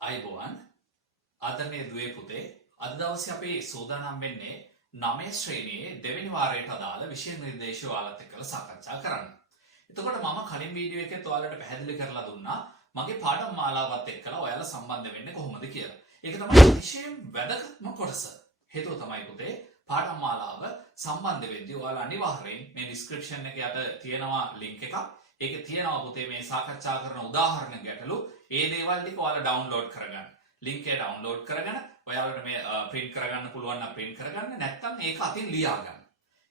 අයිබෝවන් ආදරණීය දුවේ පුතේ අද දවසේ අපි සූදානම් වෙන්නේ 9 ශ්‍රේණියේ දෙවෙනි වාරයට අදාළ විෂය නිර්දේශ ඔයාලත් එක්කලා සාකච්ඡා කරන්න. එතකොට මම කලින් වීඩියෝ එකේ ඔයාලට පැහැදිලි කරලා දුන්නා මගේ පාඩම් මාලාවත් එක්කලා ඔයාලා සම්බන්ධ වෙන්නේ කොහොමද කියලා. ඒක තමයි විශේෂයෙන් වැදගත්ම කොටස. හේතුව තමයි පුතේ පාඩම් මාලාව සම්බන්ධ වෙද්දී ඔයාලා අනිවාර්යෙන් මේ ඩිස්ක්‍රිප්ෂන් එකේ යට තියෙනවා ලින්ක් එකක්. ඒකේ තියෙනවා පුතේ මේ සාකච්ඡා කරන උදාහරණ ගැටලු ඒ දේවල් ටික ඔයාලා ඩවුන්ලෝඩ් කරගන්න. ලින්ක් එක ඩවුන්ලෝඩ් කරගෙන ඔයාලට මේ print කරගන්න පුළුවන් නම් print කරගන්න නැත්නම් ඒක අතින් ලියා ගන්න.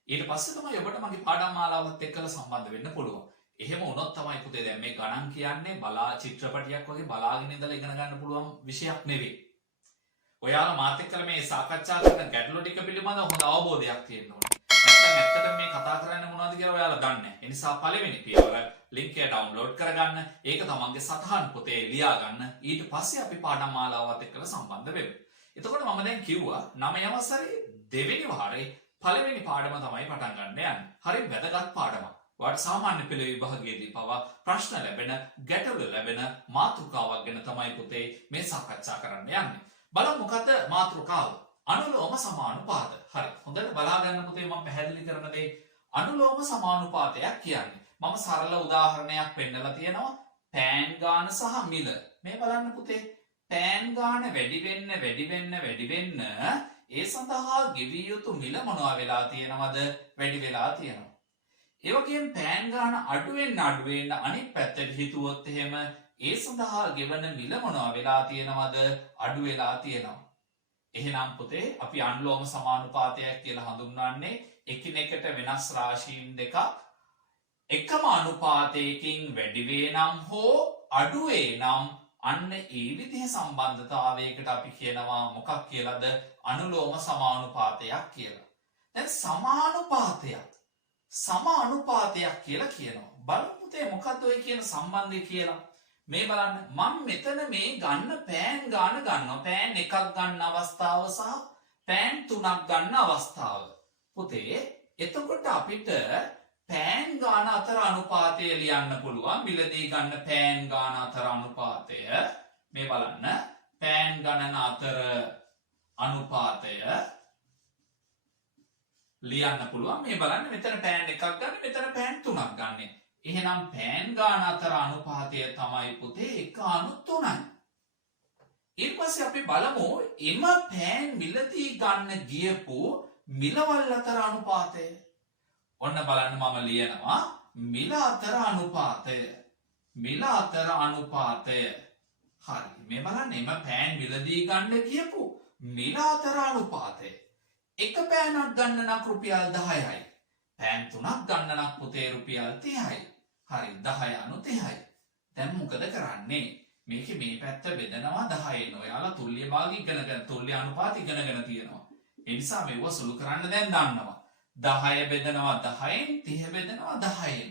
ඊට පස්සේ තමයි ඔබට මගේ පාඩම් මාලාවත් එක්කලා සම්බන්ධ වෙන්න පුළුවන්. එහෙම වුණොත් තමයි පුතේ දැන් මේ ගණන් කියන්නේ බලා චිත්‍රපටියක් වගේ බලාගෙන ඉඳලා ඉගෙන ගන්න පුළුවන් විෂයක් නෙවෙයි. ඔයාලා මාත් එක්කලා මේ සාකච්ඡා කරන ගැටලු ටික පිළිබඳව හොඳ අවබෝධයක් තියෙන්න ඕනේ. නැත්නම් ඇත්තටම මේ කතා කරන්නේ මොනවද කියලා ඔයාලා දන්නේ නැහැ. ඒ නිසා පළවෙනි පියවර ලින්ක් එක ඩවුන්ලෝඩ් කරගන්න. ඒක තමන්ගේ සටහන් පොතේ ලියා ගන්න. ඊට පස්සේ අපි පාඩම් මාලාවත් එක්කලා සම්බන්ධ වෙමු. එතකොට මම දැන් කිව්වා 9 වසරේ දෙවෙනි වාරේ පළවෙනි පාඩම තමයි පටන් ගන්න යන්නේ. හරි වැදගත් පාඩමක්. ඔයාලට සාමාන්‍ය පෙළ විභාගයේදී පවා ප්‍රශ්න ලැබෙන, ගැටලු ලැබෙන මාතෘකාවක් ගැන තමයි පුතේ මේ සාකච්ඡා කරන්න යන්නේ. බලමු මොකද මාතෘකාව? අනුලෝම සමානුපාත. හරි. හොඳට බලා ගන්න පුතේ මම පැහැදිලි කරන දේ අනුලෝම සමානුපාතයක් කියන්නේ. මම සරල උදාහරණයක් පෙන්නලා තියෙනවා. පෑන් ගාන සහ මිල. මේ බලන්න පුතේ. පෑන් ගාන වැඩි වෙන්න ඒ සඳහා ගෙවිය යුතු මිල මොනවා වෙලා තියෙනවද? වැඩි වෙලා තියෙනවා. ඒ වගේම පෑන් ගාන අඩු වෙන්න අනිත් පැත්තට හිතුවොත් එහෙම ඒ සඳහා ගෙවන මිල මොනවා වෙලා තියෙනවද? අඩු වෙලා තියෙනවා. එහෙනම් පුතේ අපි අනුලෝම සමානුපාතයක් කියලා හඳුන්වන්නේ එකිනෙකට වෙනස් රාශීන් දෙකක් එකම අනුපාතයකින් වැඩි වේ නම් හෝ අඩු වේ නම් අන්න ඒ විදිහේ සම්බන්ධතාවයකට අපි කියනවා මොකක් කියලාද? අනුලෝම සමානුපාතයක් කියලා. දැන් සමානුපාතයක් කියලා කියනවා. බලමු පුතේ මොකද්ද ඔය කියන සම්බන්ධය කියලා. මේ බලන්න මම මෙතන මේ ගන්න පෑන් ගාන ගන්නවා. පෑන් එකක් ගන්න අවස්ථාව සහ පෑන් තුනක් ගන්න අවස්ථාව. පුතේ එතකොට අපිට පෑන් ගාන අතර අනුපාතය ලියන්න පුළුවන්. මිලදී ගන්න පෑන් ගාන අතර අනුපාතය. මේ බලන්න පෑන් ගණන අතර අනුපාතය ලියන්න පුළුවන්. මේ බලන්න මෙතන පෑන් එකක් ගන්න, මෙතන පෑන් තුනක් ගන්න. එහෙනම් පෑන් ගාන අතර අනුපාතය තමයි පුතේ 1/3. ඊට පස්සේ අපි බලමු එම පෑන් මිලදී ගන්න ගියපු මිලවල් අතර අනුපාතය. ඔන්න බලන්න මම ලියනවා මිල අතර අනුපාතය. හරි. මේ බලන්න එම පෑන් මිලදී ගන්න ගියපු මිල අතර අනුපාතය. එක පෑනක් ගන්න නම් රුපියල් 10යි. පෑන් තුනක් ගන්න නම් පුතේ රුපියල් 30යි. හරි 10/30යි. දැන් මොකද කරන්නේ? මේකේ මේ පැත්ත බෙදනවා 10ෙන්. ඔයාලා තුල්්‍ය භාග ඉගෙනගෙන තුල්්‍ය අනුපාත ඉගෙනගෙන තියෙනවා. ඒ නිසා මේව සුළු කරන්න දැන් දන්නවා. 10 බෙදනවා 10ෙන් 30 බෙදනවා 10ෙන්.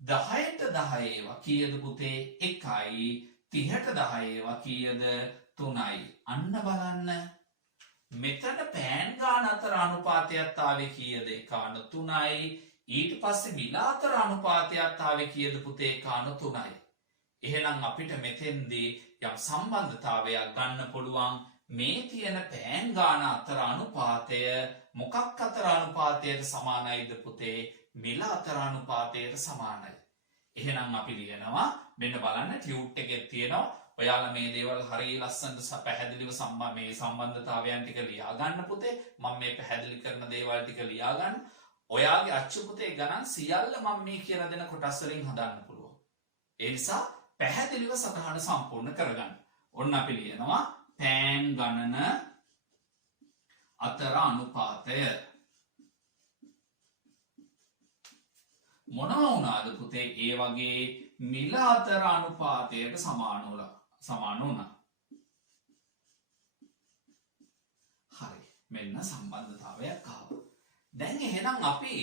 10ට 10 ඒවා කීයද පුතේ? 1යි. 30ට 10 ඒවා කීයද? 3යි. අන්න බලන්න. මෙතන පෑන් ගාන අතර අනුපාතයක් ආවේ කීයද? 1/3යි. ඊට පස්සේ මිල අතර අනුපාතයක් ආවේ කීයද පුතේ? 1/3යි. එහෙනම් අපිට මෙතෙන්දී යම් සම්බන්ධතාවයක් ගන්න පුළුවන්. මේ තියෙන පෑන් ගාන අතර අනුපාතය මොකක් අතර අනුපාතයට සමානයිද පුතේ? මිල අතර අනුපාතයට සමානයි. එහෙනම් අපි ලියනවා මෙන්න බලන්න ටියුට් එකේ තියෙනවා. ඔයාලා මේ දේවල් හරිය ලස්සනට පැහැදිලිව මේ සම්බන්ධතාවයන් ටික ලියා ගන්න පුතේ. මම මේ පැහැදිලි කරන දේවල් ටික ලියා ගන්න. ඔයාගේ අච්චු පුතේ ගණන් සියල්ල මම මේ කියලා දෙන කොටස් වලින් හදන්න පුළුවන්. ඒ නිසා පැහැදිලිව සටහන සම්පූර්ණ කරගන්න. ඔන්න අපි ලියනවා පෑන් ගණන අතර අනුපාතය. මොනවා වුණාද පුතේ? ඒ වගේ මිල අතර අනුපාතයට සමාන වුණා. හරි. මෙන්න සම්බන්ධතාවයක් ආවා. දැන් එහෙනම් අපි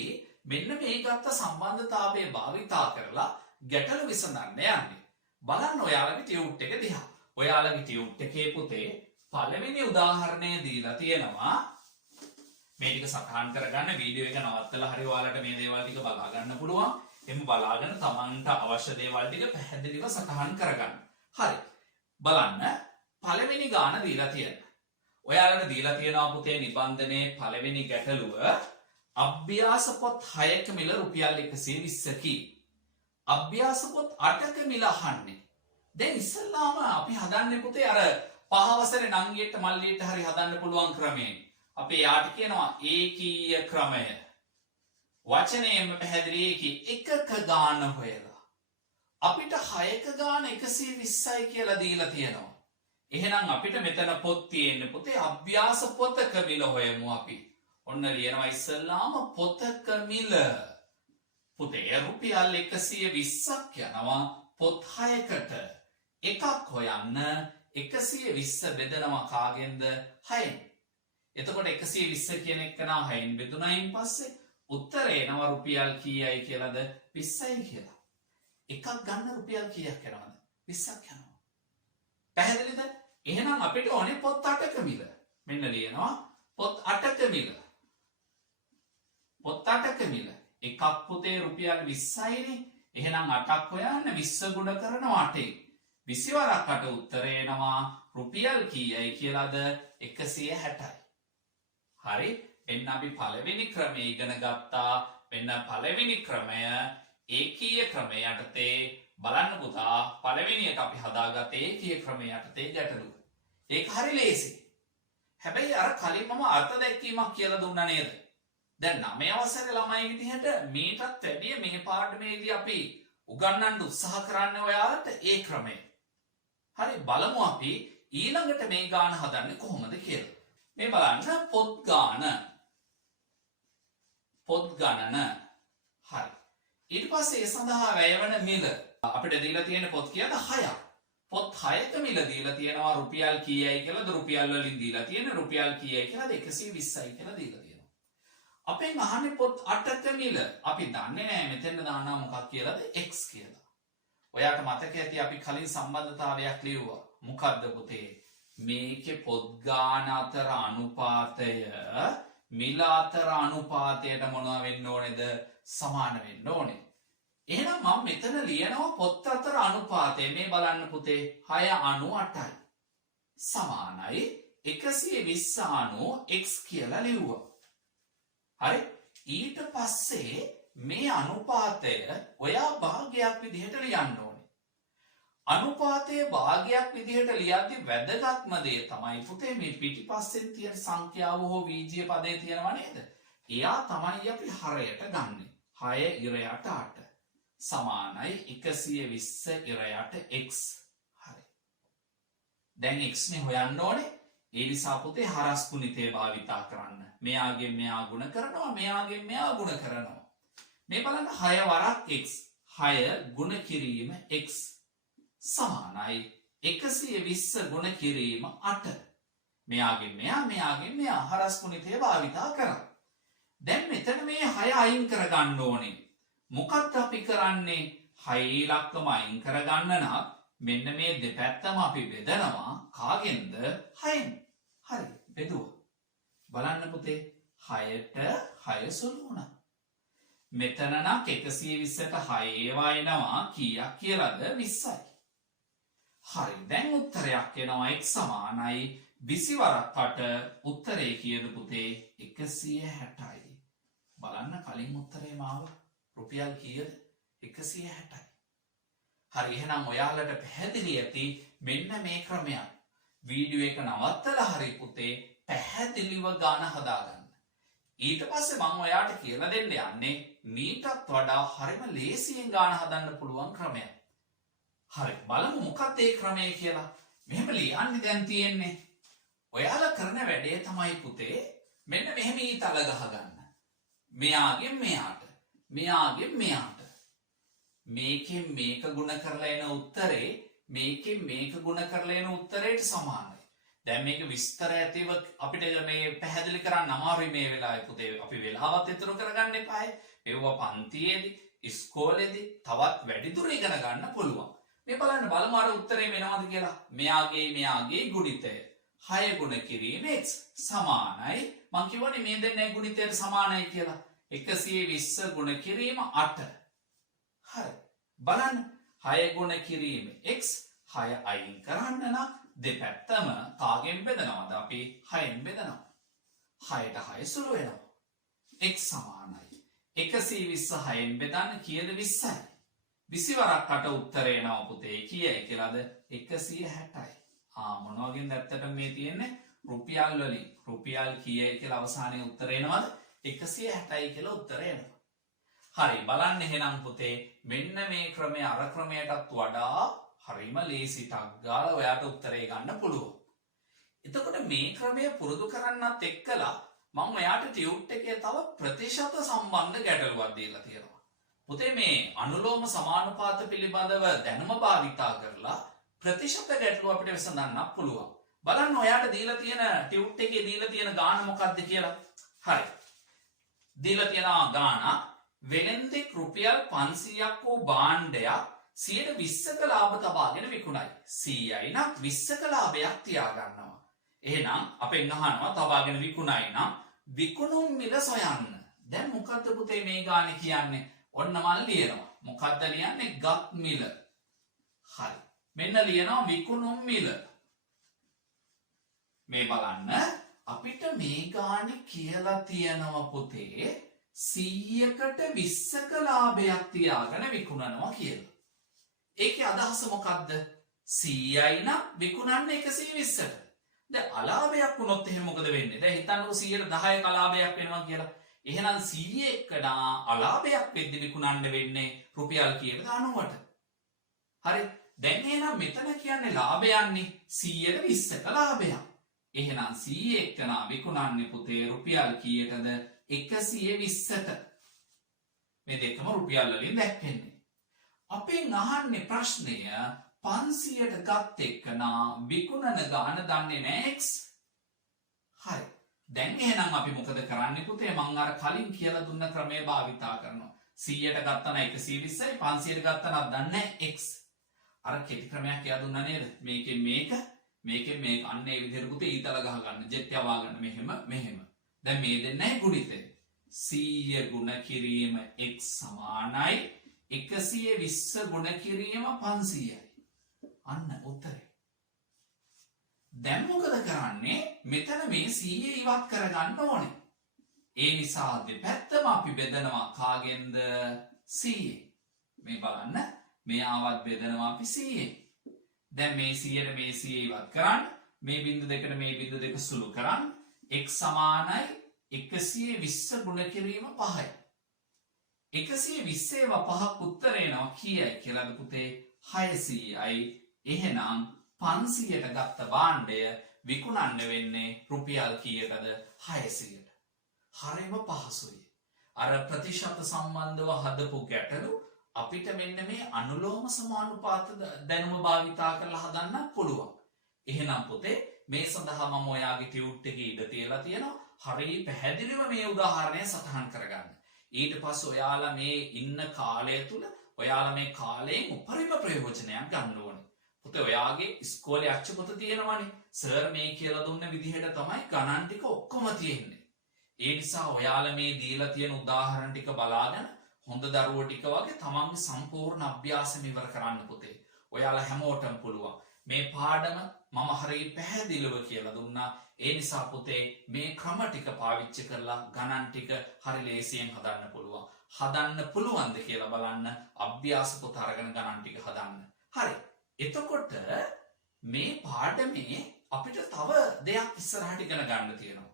මෙන්න මේ ගත්ත සම්බන්ධතාවය භාවිතා කරලා ගැටලු විසඳන්න යන්නේ. බලන්න ඔයාලගේ ටියුට් එක දිහා. ඔයාලගේ ටියුට් එකේ පුතේ පළවෙනි උදාහරණය දීලා තියෙනවා. මේ ටික සටහන් කරගන්න වීඩියෝ එක නවත්තලා හරි ඔයාලට මේ දේවල් ටික බලා ගන්න පුළුවන්. එමු බලාගෙන තමන්ට අවශ්‍ය දේවල් ටික පැහැදිලිව සටහන් කරගන්න. හරි. බලන්න පළවෙනි ගාන දීලා තියෙනවා. ඔයාලට දීලා තියෙනවා පුතේ නිබන්ධනයේ පළවෙනි ගැටලුව අභ්‍යාස පොත් 6ක මිල රුපියල් 120කි. අභ්‍යාස පොත් 8ක මිල අහන්නේ. දැන් ඉස්සල්ලාම අපි හදන්නේ පුතේ අර පහවසරේ නංගියට මල්ලියට හරි හදන්න පුළුවන් ක්‍රමයෙන්. අපි යාට කියනවා ඒකීය ක්‍රමය. වචනයෙන්ම පැහැදිලි එකක ගාන හොයලා. අපිට 6ක ගාන 120යි කියලා දීලා තියෙනවා. එහෙනම් අපිට මෙතන පොත් තියෙන්නේ පුතේ අභ්‍යාස පොතක මිල හොයමු අපි. ඔන්න ලියනවා ඉස්සල්ලාම පොතක මිල. පුතේ රුපියල් 120ක් යනවා පොත් 6කට. එකක් හොයන්න 120 බෙදනවා කාගෙන්ද 6ෙන්. එතකොට 120 කියන එක නා 6ෙන් බෙදුනයින් පස්සේ උත්තරේ එනවා රුපියල් කීයයි කියලාද 20යි කියලා. එකක් ගන්න රුපියල් කීයක් යනවද 20ක් යනවා. පැහැදිලිද? එහෙනම් අපිට ඕනේ පොත් 8ක මිල. මෙන්න ලියනවා පොත් 8ක මිල. පොත් 8ක මිල. එකක් පුතේ රුපියල් 20යිනේ. එහෙනම් 8ක් හොයන්න 20 ගුණ කරනවා 8ෙන්. 20 වරක් 8 උත්තරේ එනවා රුපියල් කීයයි කියලාද 160යි. හරි. එන්න අපි පළවෙනි ක්‍රමය ඉගෙන ගත්තා. මෙන්න පළවෙනි ක්‍රමය ඒකීය ක්‍රමය යටතේ බලන්න පුතා පළවෙනියට අපි හදාගත්තේ ඒකීය ක්‍රමය යටතේ ගැටලුව. ඒක හරි ලේසි. හැබැයි අර කලින් මම අර්ථ දැක්වීමක් කියලා දුන්නා නේද? දැන් 9 වසරේ ළමයි විදිහට මේකටත් වැඩිය මේ පාඩමේදී අපි උගන්වන්න උත්සාහ කරන්නේ ඔයාලට ඒ ක්‍රමය. හරි බලමු අපි ඊළඟට මේ ගාන හදන්නේ කොහොමද කියලා. මේ බලන්න පොත් ගාන. පොත් ගණන. හරි. ඊට පස්සේ ඒ සඳහා වැයවන මිල අපිට දීලා තියෙන පොත් කීයද 6ක්. පොත් 6ක මිල දීලා තියෙනවා රුපියල් කීයයි කියලාද රුපියල් වලින් දීලා තියෙන රුපියල් කීයයි කියලාද 120යි කියලා දීලා තියෙනවා. අපෙන් අහන්නේ පොත් 8ක මිල. අපි දන්නේ නැහැ මෙතෙන් දානවා මොකක් කියලාද x කියලා. ඔයාට මතක ඇති අපි කලින් සම්බන්ධතාවයක් ලියුවා. මොකද්ද පුතේ? මේකේ පොත් ගාන අතර අනුපාතය මිල අතර අනුපාතයට මොනවා වෙන්න ඕනේද? සමාන වෙන්න ඕනේ. එහෙනම් මම මෙතන ලියනවා පොත් අතර අනුපාතය. මේ බලන්න පුතේ 6:98යි. සමානයි 120 x කියලා ලිව්වා. හරි. ඊට පස්සේ මේ අනුපාතය ඔයා භාගයක් විදිහට ලියන්න ඕනේ. අනුපාතයේ භාගයක් විදිහට ලියද්දී වැදගත්ම දේ තමයි පුතේ මේ පිටිපස්සෙන් තියෙන සංඛ්‍යාව හෝ බීජීය පදේ තියෙනවා නේද? එයා තමයි අපි හරයට ගන්නෙ. 6/8 සමානයි 120/8 x. හරි. දැන් x නේ හොයන්න ඕනේ. ඒ නිසා පුතේ හරස් ගුණිතය භාවිතා කරන්න. මෙයාගෙන් මෙයා ගුණ කරනවා, මෙයාගෙන් මෙයා ගුණ කරනවා. මේ බලන්න 6 වරක් x. 6 ගුණ කිරීම x සමානයි 120 ගුණ කිරීම 8. මෙයාගෙන් මෙයා, මෙයාගෙන් මෙයා හරස් ගුණිතය භාවිතා කරා. දැන් මෙතන මේ 6 අයින් කරගන්න ඕනේ. මොකක්ද අපි කරන්නේ? 6 ඉලක්කම අයින් කරගන්න නම් මෙන්න මේ දෙපැත්තම අපි බෙදනවා කාගෙන්ද? 6ෙන්. හරි බෙදුවා. බලන්න පුතේ 6ට 6 සුළු වුණා. මෙතන නම් 120ට 6 ඒවා එනවා කීයක් කියලාද? 20යි. හරි දැන් උත්තරයක් එනවා x සමානයි 20 වරක් 8 උත්තරේ කීයද පුතේ? 160යි. බලන්න කලින් උත්තරේ මාව රුපියල් කීයද? 160යි. හරි එහෙනම් ඔයාලට පැහැදිලි ඇති මෙන්න මේ ක්‍රමයක්. වීඩියෝ එක නවත්තලා හරි පුතේ පැහැදිලිව ගාන හදාගන්න. ඊට පස්සේ මම ඔයාට කියලා දෙන්න යන්නේ මීටත් වඩා හරිම ලේසියෙන් ගාන හදන්න පුළුවන් ක්‍රමයක්. හරි බලමු මොකක්ද ඒ ක්‍රමය කියලා. මෙහෙම ලියන්නේ දැන් තියෙන්නේ. ඔයාලා කරන වැඩේ තමයි පුතේ මෙන්න මෙහෙම ඊතල ගහගන්න. මෙයාගෙන් මෙයාට, මෙයාගෙන් මෙයාට. මේකෙන් මේක ගුණ කරලා එන උත්තරේ මේකෙන් මේක ගුණ කරලා එන උත්තරයට සමානයි. දැන් මේක විස්තර ඇතිව අපිට මේ පැහැදිලි කරන්න අමාරුයි මේ වෙලාවේ පුතේ. අපි වෙලාවත් ඉතුරු කරගන්න එපායි. ඒවා පන්තියේදී, ඉස්කෝලේදී තවත් වැඩිදුර ඉගෙන ගන්න පුළුවන්. මේ බලන්න බලමු අර උත්තරේ වෙනවද කියලා. මෙයාගේ ගුණිතය 6 ගුණ කිරීම x සමානයි. මං කියවනේ මේ දෙන්නේ ගුණිතයට සමානයි කියලා. 120 ගුණ කිරීම 8. හරි. බලන්න 6 ගුණ කිරීම x 6 අයින් කරන්න නම් දෙපැත්තම කාගෙන් බෙදනවද? අපි 6ෙන් බෙදනවා. 6ට 6 සුළු වෙනවා. x සමානයි 120 6ෙන් බෙදන්න කීයද? 20යි. 20 වරක් අට උත්තරේ එනවා පුතේ. කීයයි කියලාද? 160යි. මොන වගේද ඇත්තටම මේ තියෙන්නේ? රුපියල් වලින්. රුපියල් කීයයි කියලා අවසානයේ උත්තරේ එනවද? 160යි කියලා උත්තරේ එනවා. හරි බලන්න එහෙනම් පුතේ මෙන්න මේ ක්‍රමය අර ක්‍රමයටත් වඩා හරිම ලේසි ටක් ගාලා ඔයාට උත්තරේ ගන්න පුළුවන්. එතකොට මේ ක්‍රමය පුරුදු කරන්නත් එක්කලා මම ඔයාට ටියුට් එකේ තව ප්‍රතිශත සම්බන්ධ ගැටලුවක් දීලා තියෙනවා. පුතේ මේ අනුලෝම සමානුපාත පිළිබඳව දැනුම භාවිතා කරලා ප්‍රතිශත ගැටලුව අපිට විසඳන්න පුළුවන්. බලන්න ඔයාට දීලා තියෙන ටියුට් එකේ දීලා තියෙන ගාණ මොකක්ද කියලා. හරි. දීලා තියෙන ගාණ වෙළෙන්දෙක් රුපියල් 500ක් වූ භාණ්ඩයක් 120ක ලාභ තබාගෙන විකුණයි. 100යි නම් 20ක ලාභයක් තියාගන්නවා. එහෙනම් අපෙන් අහනවා තබාගෙන විකුණයි නම් විකුණුම් මිල සොයන්න. දැන් මොකද්ද පුතේ මේ ගානේ කියන්නේ? ඔන්න මම ලියනවා. මොකද්ද ලියන්නේ? ගත් මිල. හරි. මෙන්න ලියනවා විකුණුම් මිල. මේ බලන්න අපිට මේ ගානේ කියලා තියෙනවා පුතේ 100කට 20ක ලාභයක් තියාගෙන විකුණනවා කියලා. ඒකේ අදහස මොකද්ද? 100යි නම් විකුණන්නේ 120ට. දැන් අලාභයක් වුණොත් එහෙනම් මොකද වෙන්නේ? දැන් හිතන්නකෝ 110ක අලාභයක් වෙනවා කියලා. එහෙනම් 100කට අලාභයක් වෙද්දි විකුණන්න වෙන්නේ රුපියල් කීයද? 90ට. හරි. දැන් එහෙනම් මෙතන කියන්නේ ලාභයන්නේ 120ක ලාභයක්. එහෙනම් 100ක විකුණන්නේ පුතේ රුපියල් කීයටද? 120ට. මේ දෙකම රුපියල් වලින් දැක්වෙන්නේ. අපෙන් අහන්නේ ප්‍රශ්නය 500ට ගත් එක්කනා විකුණන ගාන දන්නේ නැහැ x. හරි. දැන් එහෙනම් අපි මොකද කරන්නේ පුතේ? මම අර කලින් කියලා දුන්න ක්‍රමය භාවිතා කරනවා. 100ට ගත්තා නම් 120යි 500ට ගත්තා නම් දන්නේ නැහැ x. අර කෙටි ක්‍රමයක් කියලා දුන්නා නේද? මේකෙන් මේක අන්න ඒ විදිහට පුතේ ඊතල ගහ ගන්න. ජෙට් යවා ගන්න මෙහෙම. දැන් මේ දෙන්නයි ගුණිතය. 100 ගුණ කිරීම x සමානයි 120 ගුණ කිරීම 500යි. අන්න උත්තරේ. දැන් මොකද කරන්නේ? මෙතන මේ 100 ඉවත් කරගන්න ඕනේ. ඒ නිසා දෙපැත්තම අපි බෙදනවා කාගෙන්ද? 100. මේ බලන්න මේ ආවත් බෙදනවා අපි 100. දැන් මේ 100ට මේ 100 ඉවත් කරන්න. මේ බිංදු දෙකට මේ බිංදු දෙක සුළු කරන්න. x සමානයි 120 ගුණ කිරීම 5යි. 120 5ක් උත්තර එනවා කීයයි කියලාද පුතේ? 600යි. එහෙනම් 500ට ගත්ත භාණ්ඩය විකුණන්න වෙන්නේ රුපියල් කීයටද? 600ට. හරිම පහසුයි. අර ප්‍රතිශත සම්බන්ධව හදපු ගැටලු අපිට මෙන්න මේ අනුලෝම සමානුපාත දැනුම භාවිතා කරලා හදන්න පුළුවන්. එහෙනම් පුතේ මේ සඳහා මම ඔයාගේ ටියුට් එකේ ඉඩ තියලා තියෙනවා. හරිය පැහැදිලිව මේ උදාහරණය සටහන් කරගන්න. ඊට පස්සේ ඔයාලා මේ ඉන්න කාලය තුල ඔයාලා මේ කාලයෙන් උපරිම ප්‍රයෝජනයක් ගන්න ඕනේ. පුතේ ඔයාගේ ඉස්කෝලේ අච්චුපොත තියෙනවනේ. සර් මේ කියලා දුන්න විදිහට තමයි ගණන් ටික ඔක්කොම තියෙන්නේ. ඒ නිසා ඔයාලා මේ දීලා තියෙන උදාහරණ ටික බලාගෙන හොඳ දරුවෝ ටික වගේ තමන්ගේ සම්පූර්ණ අභ්‍යාසෙම ඉවර කරන්න පුතේ. ඔයාලා හැමෝටම පුළුවන්. මේ පාඩම මම හරිය පැහැදිලිව කියලා දුන්නා. ඒ නිසා පුතේ මේ ක්‍රම ටික පාවිච්චි කරලා ගණන් ටික හරි ලේසියෙන් හදන්න පුළුවන්. හදන්න පුළුවන්ද කියලා බලන්න අභ්‍යාස පොත අරගෙන ගණන් ටික හදන්න. හරි. එතකොට මේ පාඩමේ අපිට තව දෙයක් ඉස්සරහට ඉගෙන ගන්න තියෙනවා.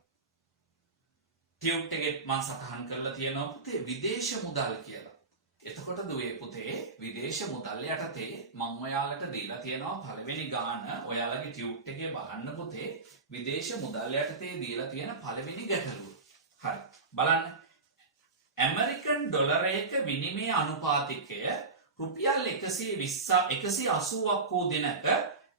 ටියුට් එකෙත් මම සටහන් කරලා තියෙනවා පුතේ විදේශ මුදල් කියලා. එතකොට දුවේ පුතේ විදේශ මුදල් යටතේ මම ඔයාලට දීලා තියෙනවා පළවෙනි ගාන. ඔයාලගේ ටියුට් එකේ බලන්න පුතේ විදේශ මුදල් යටතේ දීලා තියෙන පළවෙනි ගැටලුව. හරි. බලන්න. ඇමරිකන් ඩොලරයක විනිමය අනුපාතිකය රුපියල් 180ක් වූ දිනක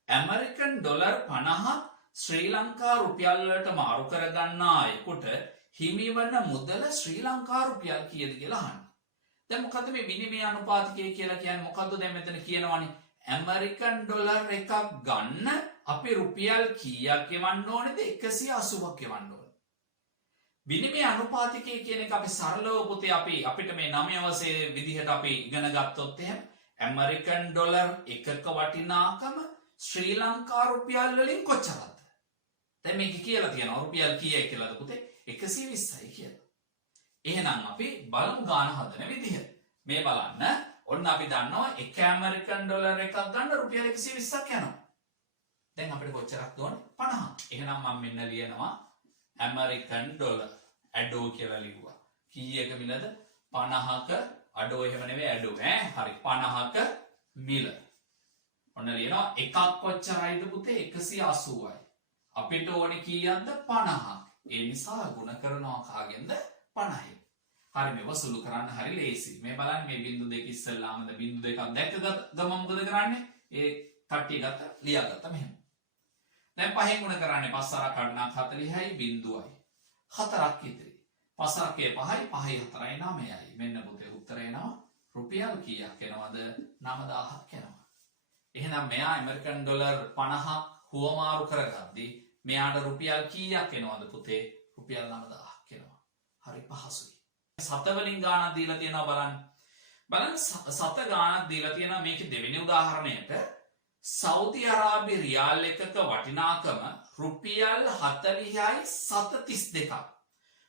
ඇමරිකන් ඩොලර් 50ක් ශ්‍රී ලංකා රුපියල් වලට මාරු කරගන්නා අයෙකුට හිමිවන මුදල ශ්‍රී ලංකා රුපියල් කීයද කියලා අහන්න. දැන් මොකද්ද මේ විනිමය අනුපාතිකය කියලා කියන්නේ? මොකද්ද දැන් මෙතන කියනවනේ ඇමරිකන් ඩොලර් එකක් ගන්න අපි රුපියල් කීයක් ගෙවන්න ඕනේද? 180ක් ගෙවන්න ඕනේ. විනිමය අනුපාතිකය කියන එක අපි සරලව පුතේ අපිට මේ 9 වසරේ විදිහට අපි ඉගෙන ගත්තොත් එහෙම ඇමරිකන් ඩොලර් එකක වටිනාකම ශ්‍රී ලංකා රුපියල් වලින් කොච්චරද? දැන් මේක කියලා තියෙනවා රුපියල් කීයයි කියලාද පුතේ? 120යි කියලා. එහෙනම් අපි බලමු ගාන හදන විදිහ. මේ බලන්න. ඔන්න අපි දන්නවා එක ඇමරිකන් ඩොලර් එකක් ගන්න රුපියල් 120ක් යනවා. දැන් අපිට කොච්චරක් ඕනේ? 50. එහෙනම් මම මෙන්න ලියනවා ඇමරිකන් ඩොලර් ඇඩෝ කියලා ලිව්වා. කීයක මිලද? 50ක අඩෝ එහෙම නෙවෙයි ඇඩෝ ඈ. හරි 50ක මිල. ඔන්න ලියනවා එකක් කොච්චරයිද පුතේ? 180යි. අපිට ඕනේ කීයක්ද? 50ක්. ඒ නිසා ගුණ කරනවා කාගෙන්ද? 50යි. හරි මේව සුළු කරන්න හරි ලේසි. මේ බලන්න මේ බිංදු දෙක ඉස්සෙල්ලාම බිංදු දෙකක් දැක්ක ගම මොකද කරන්නේ? ඒ කට්ටිය ගත්ත ලියාගත්තා මෙහෙම. දැන් පහෙන් ගුණ කරන්නේ 5 අරක් අඩනක් 40යි බිංදුවයි. 4ක් ඉතිරි. 5 අරකේ 5යි 5යි 4යි 9යි. මෙන්න පුතේ උත්තර එනවා රුපියල් කීයක් එනවද? 9000ක් එනවා. එහෙනම් මෙයා ඇමරිකන් ඩොලර් 50ක් හුවමාරු කරගද්දී මෙයාට රුපියල් කීයක් එනවද පුතේ? රුපියල් 9000ක් එනවා. හරි පහසුයි. සත වලින් ගානක් දීලා තියෙනවා බලන්න. බලන්න සත ගානක් දීලා තියෙනවා මේකේ දෙවෙනි උදාහරණයට සෞදි අරාබි රියාල් එකක වටිනාකම රුපියල් 40යි සත 32ක්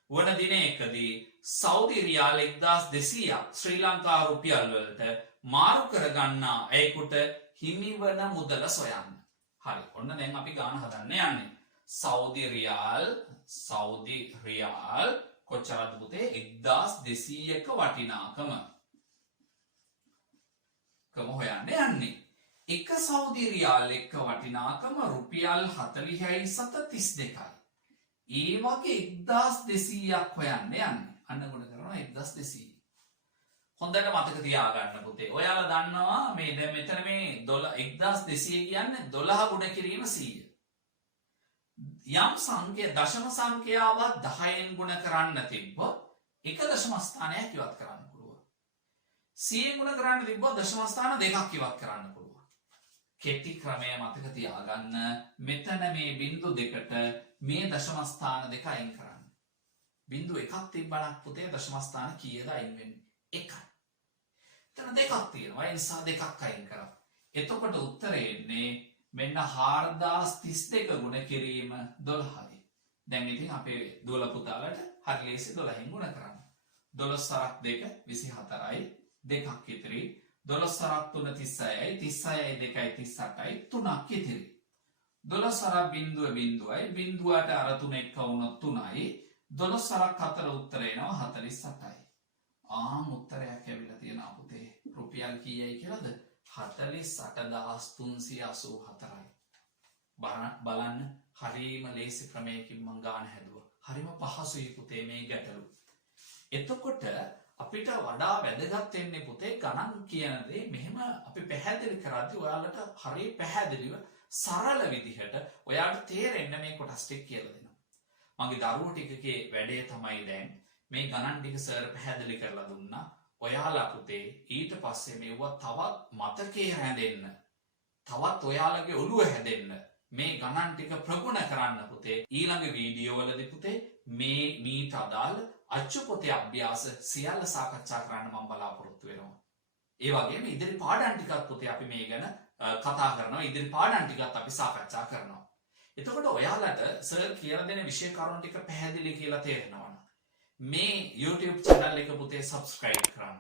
වන දිනයකදී සෞදි රියාල් 1200ක් ශ්‍රී ලංකා රුපියල් වලට මාරු කරගන්නා අයෙකුට හිමිවන මුදල සොයන්න. හරි. ඔන්න දැන් අපි ගාන හදන්න යන්නේ. සෞදි රියාල් කොච්චරද පුතේ? 1200ක වටිනාකම හොයන්න යන්නේ. එක සෞදි රියාල් එක්ක වටිනාකම රුපියල් 40යි සත 32යි. ඒ වගේ 1200ක් හොයන්න යන්නේ. අන්න ගොඩ කරනවා 1200. හොඳට මතක තියාගන්න පුතේ. ඔයාලා දන්නවා මේ දැන් මෙතන මේ 1200 කියන්නේ 12 ගුණ කිරීම 100. යම් සංඛ්‍යා දශම සංඛ්‍යාවක් 10න් ගුණ කරන්න තිබ්බොත් එක දශම ස්ථානයක් ඉවත් කරන්න පුළුවන්. 100න් ගුණ කරන්න තිබ්බොත් දශම ස්ථාන දෙකක් ඉවත් කරන්න පුළුවන්. කෙටි ක්‍රමය මතක තියාගන්න. මෙතන මේ බිංදු දෙකට මේ දශම ස්ථාන දෙක අයින් කරන්න. බිංදු එකක් තිබ්බනම් පුතේ දශම ස්ථාන කීයද අයින් වෙන්නේ? 1යි. එතන දෙකක් තියෙනවා. ඒ නිසා දෙකක් අයින් කරා. එතකොට උත්තරේ එන්නේ මෙන්න 4032 ගුණ කිරීම 12යි. දැන් ඉතින් අපේ දුවල පුතාලට හරි ලේසි 12න් ගුණ කරන්න. 12 සරක් 2 24යි. දෙකක් ඉතිරි. 12 සරක් 3 36යි. 36යි 2යි 38යි. 3ක් ඉතිරි. 12 සරක් බිංදුව බිංදුවයි. බිංදුවට අර 3 එක්ක වුණොත් 3යි. 12 සරක් 4 උත්තර එනවා 48යි. උත්තරයක් ඇවිල්ලා තියෙනවා පුතේ. රුපියල් කීයයි කියලාද? 48384යි. බලන්න හරිම ලේසි ක්‍රමයකින් මම ගාන හැදුවා. හරිම පහසුයි පුතේ මේ ගැටලු. එතකොට අපිට වඩා වැදගත් වෙන්නේ පුතේ ගණන් කියන දේ මෙහෙම අපි පැහැදිලි කරද්දී ඔයාලට හරිය පැහැදිලිව සරල විදිහට ඔයාලට තේරෙන්න මේ කොටස් ටික කියලා දෙනවා. මගේ දරුවෝ ටිකගේ වැඩේ තමයි දැන් මේ ගණන් ටික සර් පැහැදිලි කරලා දුන්නා. ඔයාලා පුතේ ඊට පස්සේ මේවා තවත් මතකයේ හැදෙන්න තවත් ඔයාලගේ ඔළුව හැදෙන්න මේ ගණන් ටික ප්‍රගුණ කරන්න පුතේ. ඊළඟ වීඩියෝ වලදී පුතේ මේ මීට අදාළ අච්චු පොතේ අභ්‍යාස සියල්ල සාකච්ඡා කරන්න මම බලාපොරොත්තු වෙනවා. ඒ වගේම ඉදිරි පාඩම් ටිකත් පුතේ අපි මේ ගැන කතා කරනවා. ඉදිරි පාඩම් ටිකත් අපි සාකච්ඡා කරනවා. එතකොට ඔයාලට සර් කියලා දෙන විෂය කරුණු ටික පැහැදිලි කියලා තේරෙනවා. මේ YouTube channel එක පුතේ subscribe කරන්න.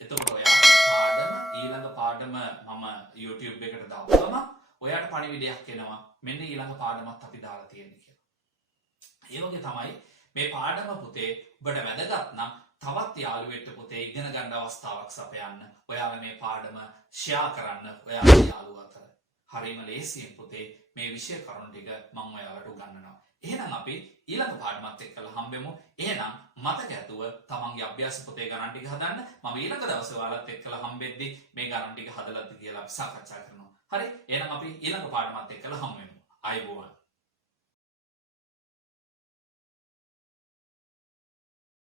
එතකොට ඔයා ඊළඟ පාඩම මම YouTube එකට දාපුවම ඔයාට පණිවිඩයක් එනවා. මෙන්න ඊළඟ පාඩමත් අපි දාලා තියෙන්නේ කියලා. ඒ වගේ තමයි මේ පාඩම පුතේ ඔබට වැදගත් නම් තවත් යාළුවෙක්ට පුතේ ඉගෙන ගන්න අවස්ථාවක් සපයන්න. ඔයාලා මේ පාඩම share කරන්න ඔයාගේ යාළුවෝ අතර. හරිම ලේසියෙන් පුතේ මේ විෂය කරුණු ටික මම ඔයාලට උගන්වනවා. එහෙනම් අපි ඊළඟ පාඩමත් එක්කලා හම්බෙමු. එහෙනම් මතක ඇතුව තමන්ගේ අභ්‍යාස පොතේ ගණන් ටික හදන්න. මම ඊළඟ දවසේ ඔයාලත් එක්කලා හම්බෙද්දී මේ ගණන් ටික හදලාද කියලා අපි සාකච්ඡා කරනවා. හරි? එහෙනම් අපි ඊළඟ පාඩමත් එක්කලා හම්බෙමු. ආයුබෝවන්.